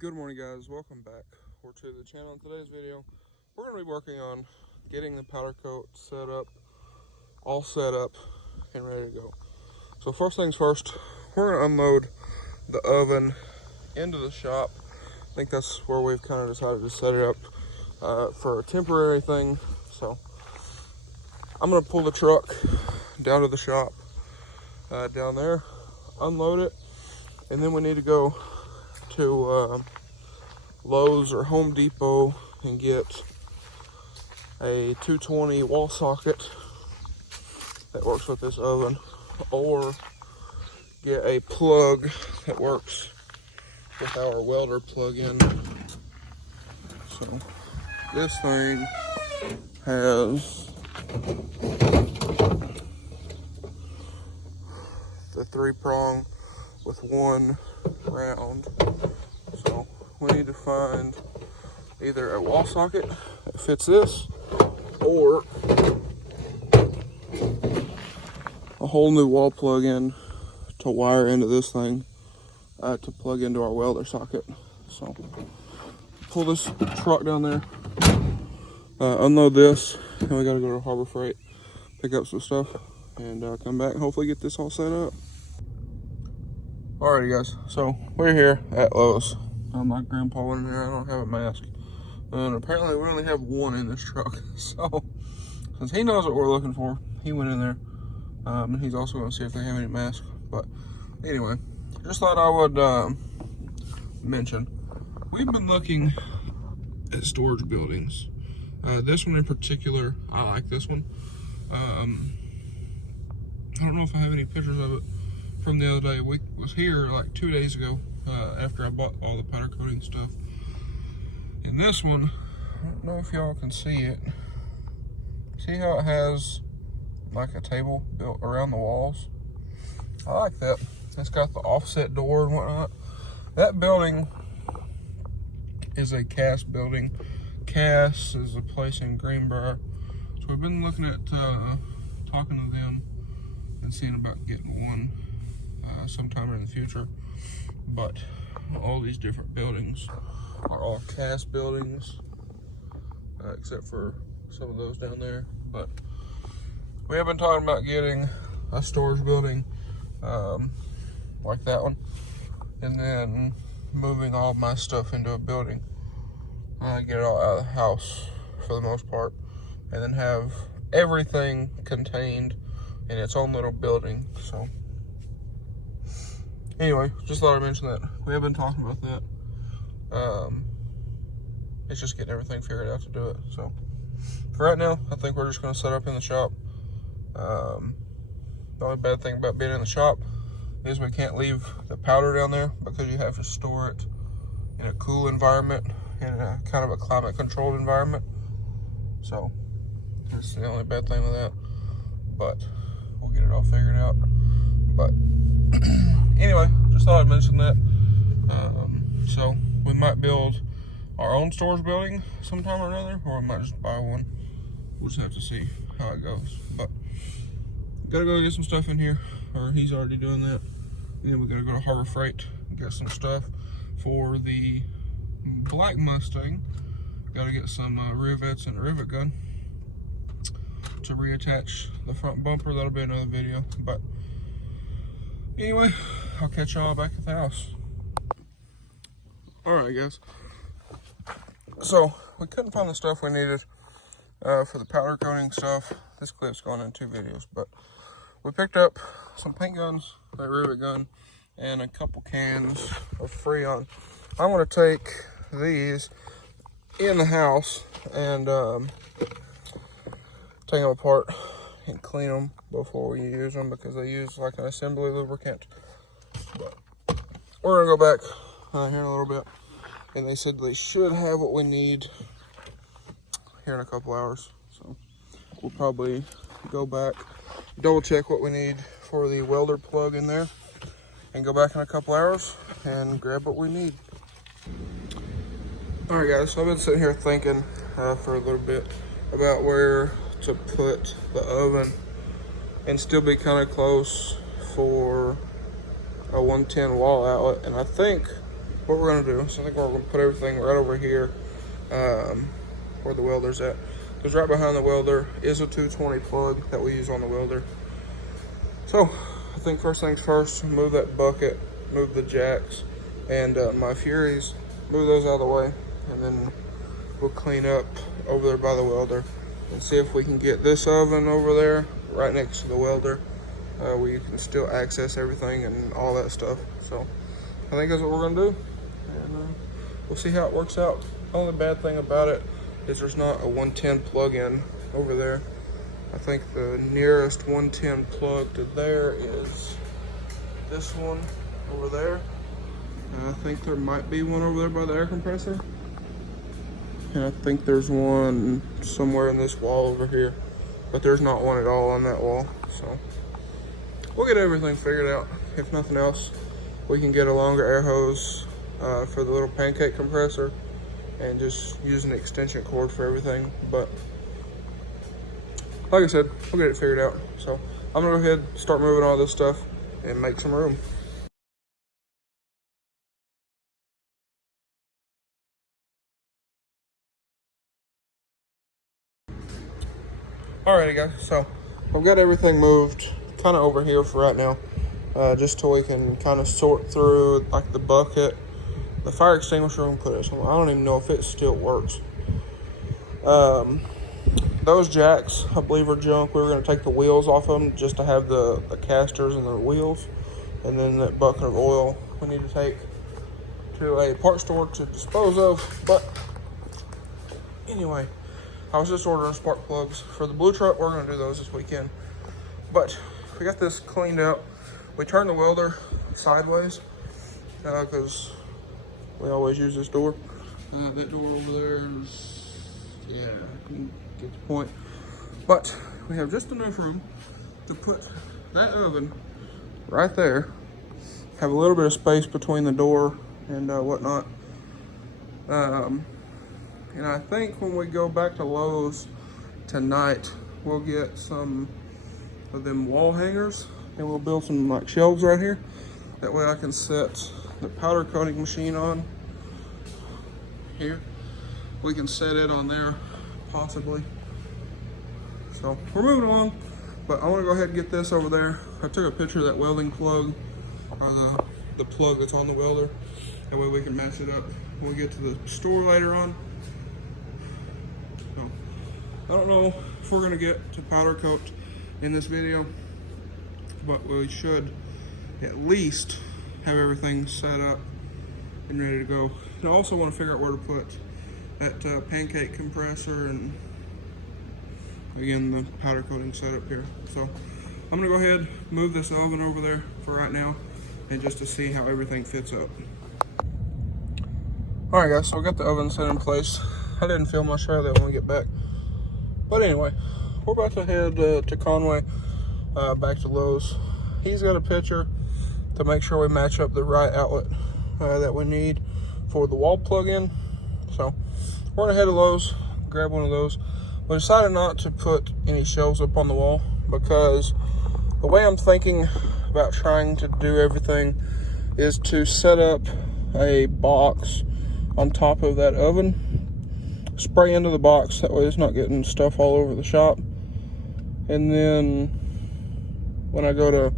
Good morning, guys. Welcome back to the channel. In today's video, we're going to be working on getting the powder coat all set up and ready to go. So first things first, we're going to unload the oven into the shop. I think that's where we've kind of decided to set it up for a temporary thing. So I'm going to pull the truck down to the shop down there, unload it, and then we need to go to Lowe's or Home Depot and get a 220 wall socket that works with this oven, or get a plug that works with our welder plug-in. So this thing has the 3-prong with 1 round. So we need to find either a wall socket that fits this, or a whole new wall plug-in to wire into this thing to plug into our welder socket. So pull this truck down there, unload this, and we gotta go to Harbor Freight, pick up some stuff, and come back and hopefully get this all set up. Alrighty guys, so we're here at Lowe's. My grandpa went in there. I don't have a mask, and apparently we only have one in this truck. So since he knows what we're looking for, he went in there, and he's also going to see if they have any masks. But anyway, just thought I would mention, we've been looking at storage buildings. This one in particular, I like this one. I don't know if I have any pictures of it from the other day. We was here like 2 days ago after I bought all the powder coating stuff. And this one, I don't know if y'all can see it. See how it has like a table built around the walls? I like that. It's got the offset door and whatnot. That building is a Cass building. Cass is a place in Greenbrier. So we've been looking at talking to them and seeing about getting one sometime in the future. But all these different buildings are all Cass buildings, except for some of those down there. But we have been talking about getting a storage building like that one, and then moving all my stuff into a building, get it all out of the house for the most part, and then have everything contained in its own little building. So anyway, just thought I'd mention that. We have been talking about that. It's just getting everything figured out to do it. So for right now, I think we're just going to set up in the shop. The only bad thing about being in the shop is we can't leave the powder down there, because you have to store it in a cool environment, in a kind of a climate controlled environment. So that's the only bad thing with that, but we'll get it all figured out. But anyway, just thought I'd mention that. So we might build our own storage building sometime or another, or we might just buy one. We'll just have to see how it goes. But gotta go get some stuff in here, or he's already doing that. And then we gotta go to Harbor Freight and get some stuff for the black Mustang. Gotta get some rivets and a rivet gun to reattach the front bumper. That'll be another video. But anyway, I'll catch y'all back at the house. Alright guys, so we couldn't find the stuff we needed for the powder coating stuff. This clip's going in 2 videos, but we picked up some paint guns, a rivet gun, and a couple cans of Freon. I'm going to take these in the house and take them apart and clean them before we use them, because they use like an assembly lubricant. But we're gonna go back here in a little bit, and they said they should have what we need here in a couple hours. So we'll probably go back, double check what we need for the welder plug in there, and go back in a couple hours and grab what we need. All right guys, so I've been sitting here thinking for a little bit about where to put the oven and still be kind of close for a 110 wall outlet. And I think what we're gonna do is I think we're gonna put everything right over here, where the welder's at. Because right behind the welder is a 220 plug that we use on the welder. So I think first things first, move that bucket, move the jacks, and my Furies, move those out of the way, and then we'll clean up over there by the welder and see if we can get this oven over there right next to the welder, where you can still access everything and all that stuff. So I think that's what we're gonna do, and we'll see how it works out. The only bad thing about it is there's not a 110 plug-in over there. I think the nearest 110 plug to there is this one over there. And I think there might be one over there by the air compressor. And I think there's one somewhere in this wall over here, but there's not one at all on that wall. So we'll get everything figured out. If nothing else, we can get a longer air hose for the little pancake compressor and just use an extension cord for everything. But like I said, we'll get it figured out. So I'm gonna go ahead, start moving all this stuff and make some room. Alrighty guys, so I've got everything moved kind of over here for right now, just till we can kind of sort through like the bucket, the fire extinguisher, and put it somewhere. I don't even know if it still works. Those jacks, I believe, are junk. We were going to take the wheels off of them just to have the casters and the wheels, and then that bucket of oil we need to take to a part store to dispose of. But anyway, I was just ordering spark plugs for the blue truck. We're gonna do those this weekend. But we got this cleaned out. We turned the welder sideways because we always use this door. That door over there is, yeah, you get the point. But we have just enough room to put that oven right there. Have a little bit of space between the door and whatnot. And I think when we go back to Lowe's tonight, we'll get some of them wall hangers and we'll build some like shelves right here. That way I can set the powder coating machine on here. We can set it on there, possibly. So we're moving along, but I want to go ahead and get this over there. I took a picture of that welding plug, the plug that's on the welder. That way we can match it up when we get to the store later on. So, I don't know if we're gonna get to powder coat in this video, but we should at least have everything set up and ready to go. And I also want to figure out where to put that pancake compressor and again the powder coating setup here. So I'm gonna go ahead, move this oven over there for right now, and just to see how everything fits up. All right guys, so we got the oven set in place. I didn't film my share of that when we get back. But anyway, we're about to head to Conway, back to Lowe's. He's got a picture to make sure we match up the right outlet that we need for the wall plug-in. So we're gonna head to Lowe's, grab one of those. We decided not to put any shelves up on the wall because the way I'm thinking about trying to do everything is to set up a box on top of that oven, spray into the box, that way it's not getting stuff all over the shop. And then when I go to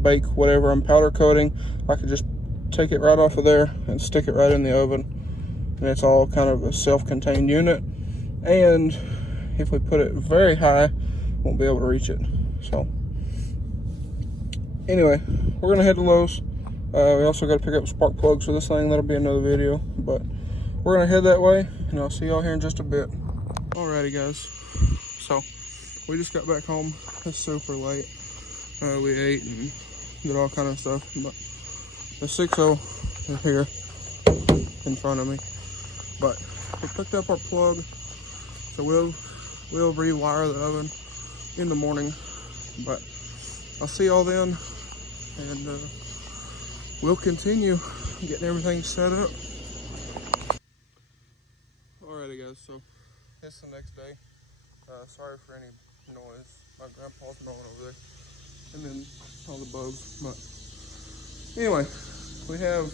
bake whatever I'm powder coating, I can just take it right off of there and stick it right in the oven, and it's all kind of a self-contained unit. And if we put it very high, won't be able to reach it. So anyway, we're gonna head to Lowe's. We also got to pick up spark plugs for this thing. That'll be another video, but we're gonna head that way, and I'll see y'all here in just a bit. Alrighty guys, so we just got back home. It's super late. We ate and did all kind of stuff, but the 6.0 is here in front of me. But we picked up our plug, so we'll rewire the oven in the morning. But I'll see y'all then, and we'll continue getting everything set up. Alrighty guys, so it's the next day. Sorry for any noise. My grandpa's mowing over there. And then all the bugs. But anyway, we have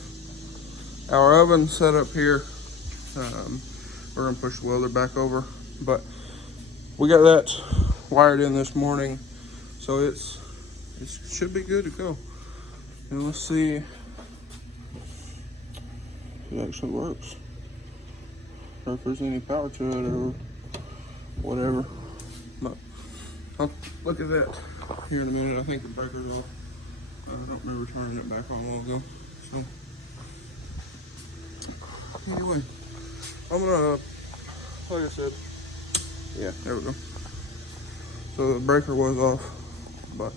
our oven set up here. We're gonna push the welder back over, but we got that wired in this morning, so it should be good to go. And let's see if it actually works, or if there's any power to it or whatever. But I'll look at that here in a minute. I think the breaker's off. I don't remember turning it back on a while ago. So anyway, I'm gonna, like I said, yeah, there we go. So the breaker was off, but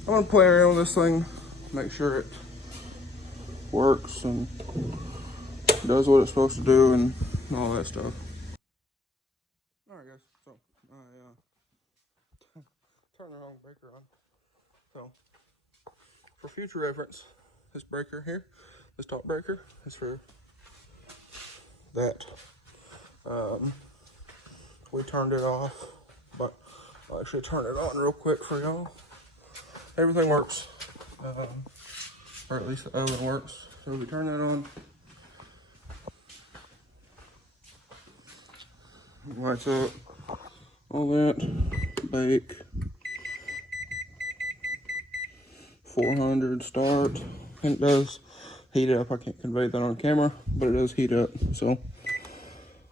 I'm gonna play around with this thing, make sure it works and does what it's supposed to do and all that stuff. All right, guys. So I turned the wrong breaker on. So for future reference, this breaker here, this top breaker, is for that. We turned it off, but I'll actually turn it on real quick for y'all. Everything works, or at least the oven works. So we turn that on. Lights up, all that, bake, 400 start. And it does heat up. I can't convey that on camera, but it does heat up. So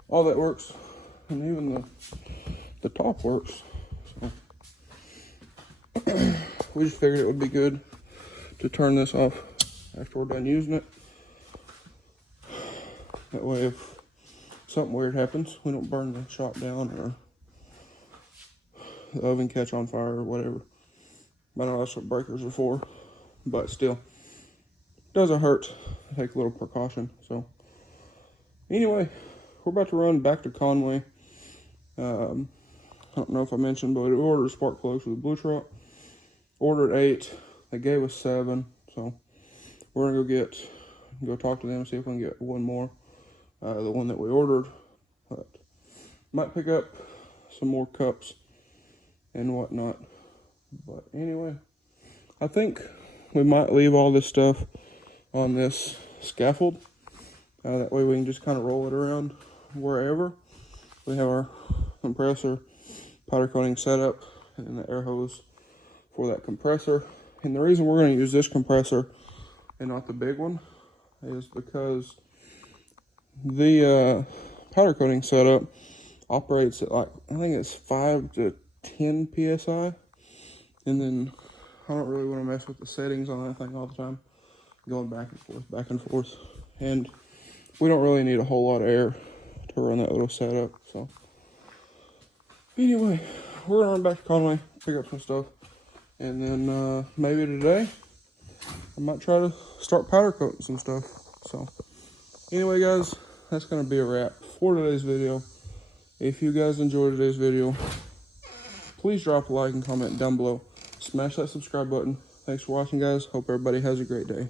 all that works, and even the top works. So we just figured it would be good to turn this off after we're done using it. That way, if something weird happens, we don't burn the shop down or the oven catch on fire or whatever. I know that's what breakers are for, but still, doesn't hurt to take a little precaution. So anyway, we're about to run back to Conway. I don't know if I mentioned, but we ordered spark plugs for the blue truck. Ordered 8, they gave us 7, so we're gonna go talk to them, see if we can get one more, the one that we ordered. But might pick up some more cups and whatnot. But anyway, I think we might leave all this stuff on this scaffold. That way we can just kind of roll it around wherever. We have our compressor, powder coating setup, and then the air hose for that compressor. And the reason we're going to use this compressor and not the big one is because the powder coating setup operates at, like, I think it's 5 to 10 psi, and then I don't really want to mess with the settings on that thing all the time, going back and forth, and we don't really need a whole lot of air to run that little setup. So anyway, we're gonna run back to Conway, pick up some stuff, and then maybe today I might try to start powder coating some stuff. So anyway, guys, that's gonna be a wrap for today's video. If you guys enjoyed today's video, please drop a like and comment down below. Smash that subscribe button. Thanks for watching, guys. Hope everybody has a great day.